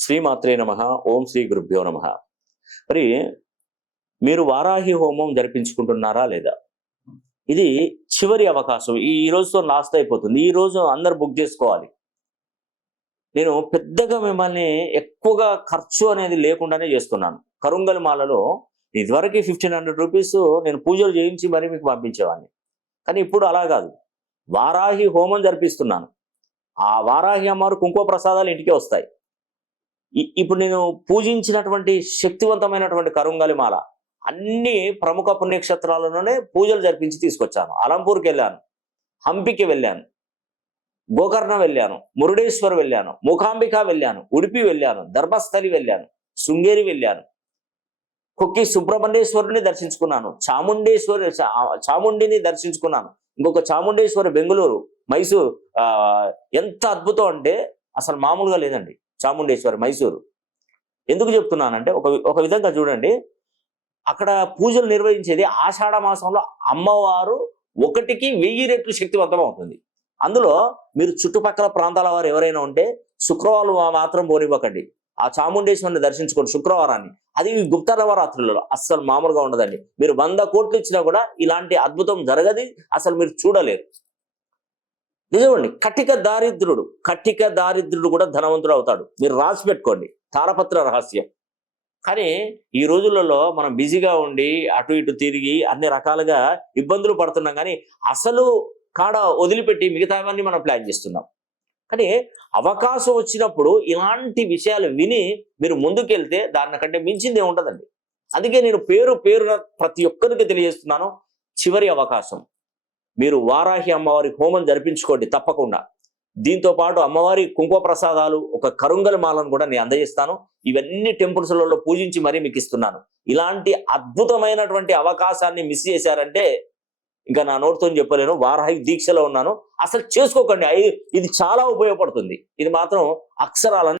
శ్రీమాత్రే నమః. ఓం శ్రీ గురుభ్యో నమః. మరి మీరు వారాహి హోమం జరిపించుకుంటున్నారా లేదా? ఇది చివరి అవకాశం. ఈ రోజుతో లాస్ట్ అయిపోతుంది. ఈ రోజు అందరు బుక్ చేసుకోవాలి. నేను పెద్దగా మిమ్మల్ని ఎక్కువగా ఖర్చు అనేది లేకుండానే చేస్తున్నాను. కరుంగల్ మాలలో ఇదివరకు 1500 రూపీస్ నేను పూజలు చేయించి మరి మీకు పంపించేవాడిని. కానీ ఇప్పుడు అలా కాదు. వారాహి హోమం జరిపిస్తున్నాను. ఆ వారాహి అమ్మవారు కుంకుమ ప్రసాదాలు ఇంటికే వస్తాయి. ఇప్పుడు నేను పూజించినటువంటి శక్తివంతమైనటువంటి కరుంగలి మాల అన్ని ప్రముఖ పుణ్యక్షేత్రాలలోనే పూజలు జరిపించి తీసుకొచ్చాను. అలంపూర్కి వెళ్ళాను, హంపికి వెళ్ళాను, గోకర్ణ వెళ్ళాను, మురుడేశ్వర్ వెళ్ళాను, మూకాంబిక వెళ్ళాను, ఉడిపి వెళ్ళాను, ధర్మస్థలి వెళ్ళాను, శృంగేరి వెళ్ళాను, కొక్కి సుబ్రహ్మణ్యేశ్వరుని దర్శించుకున్నాను, చాముండిని దర్శించుకున్నాను, ఇంకొక చాముండేశ్వరి బెంగళూరు, మైసూరు. ఎంత అద్భుతం అంటే అసలు మామూలుగా లేదండి. చాముండేశ్వరి మైసూరు ఎందుకు చెప్తున్నానంటే ఒక విధంగా చూడండి, అక్కడ పూజలు నిర్వహించేది ఆషాఢ మాసంలో అమ్మవారు 1కి 1000 రెట్లు శక్తివంతం అవుతుంది. అందులో మీరు చుట్టుపక్కల ప్రాంతాల వారు ఎవరైనా ఉంటే శుక్రవారం మాత్రం పోనివ్వకండి. ఆ చాముండేశ్వరిని దర్శించుకోండి శుక్రవారాన్ని. అది గుప్త నవరాత్రులలో అస్సలు మామూలుగా ఉండదండి. మీరు 100 కోట్లు ఇచ్చినా కూడా ఇలాంటి అద్భుతం జరగది, అసలు మీరు చూడలేరు. నిజమండి. కటిక దారిద్రుడు కూడా ధనవంతుడు అవుతాడు. మీరు రాసి పెట్టుకోండి, తారపత్ర రహస్యం. కానీ ఈ రోజులలో మనం బిజీగా ఉండి అటు ఇటు తిరిగి అన్ని రకాలుగా ఇబ్బందులు పడుతున్నాం. కానీ అసలు కాడ వదిలిపెట్టి మిగతావన్నీ మనం ప్లాన్ చేస్తున్నాం. కానీ అవకాశం వచ్చినప్పుడు ఇలాంటి విషయాలు విని మీరు ముందుకెళ్తే దానికంటే మించింది ఏముంటుందండి. అందుకే నేను పేరున ప్రతి ఒక్కరికి తెలియజేస్తున్నాను, చివరి అవకాశం. మీరు వారాహి అమ్మవారి హోమం జరిపించుకోండి తప్పకుండా. దీంతో పాటు అమ్మవారి కుంకుమ ప్రసాదాలు, ఒక కరుంగల్ మాలను కూడా నేను అందజేస్తాను. ఇవన్నీ టెంపుల్స్లలో పూజించి మరీ మీకు ఇస్తున్నాను. ఇలాంటి అద్భుతమైనటువంటి అవకాశాన్ని మిస్ చేశారంటే ఇంకా నా నోటితో చెప్పలేను. వారాహి దీక్షలో ఉన్నాను. అసలు చేసుకోకండి. ఇది చాలా ఉపయోగపడుతుంది. ఇది మాత్రం అక్షరాలను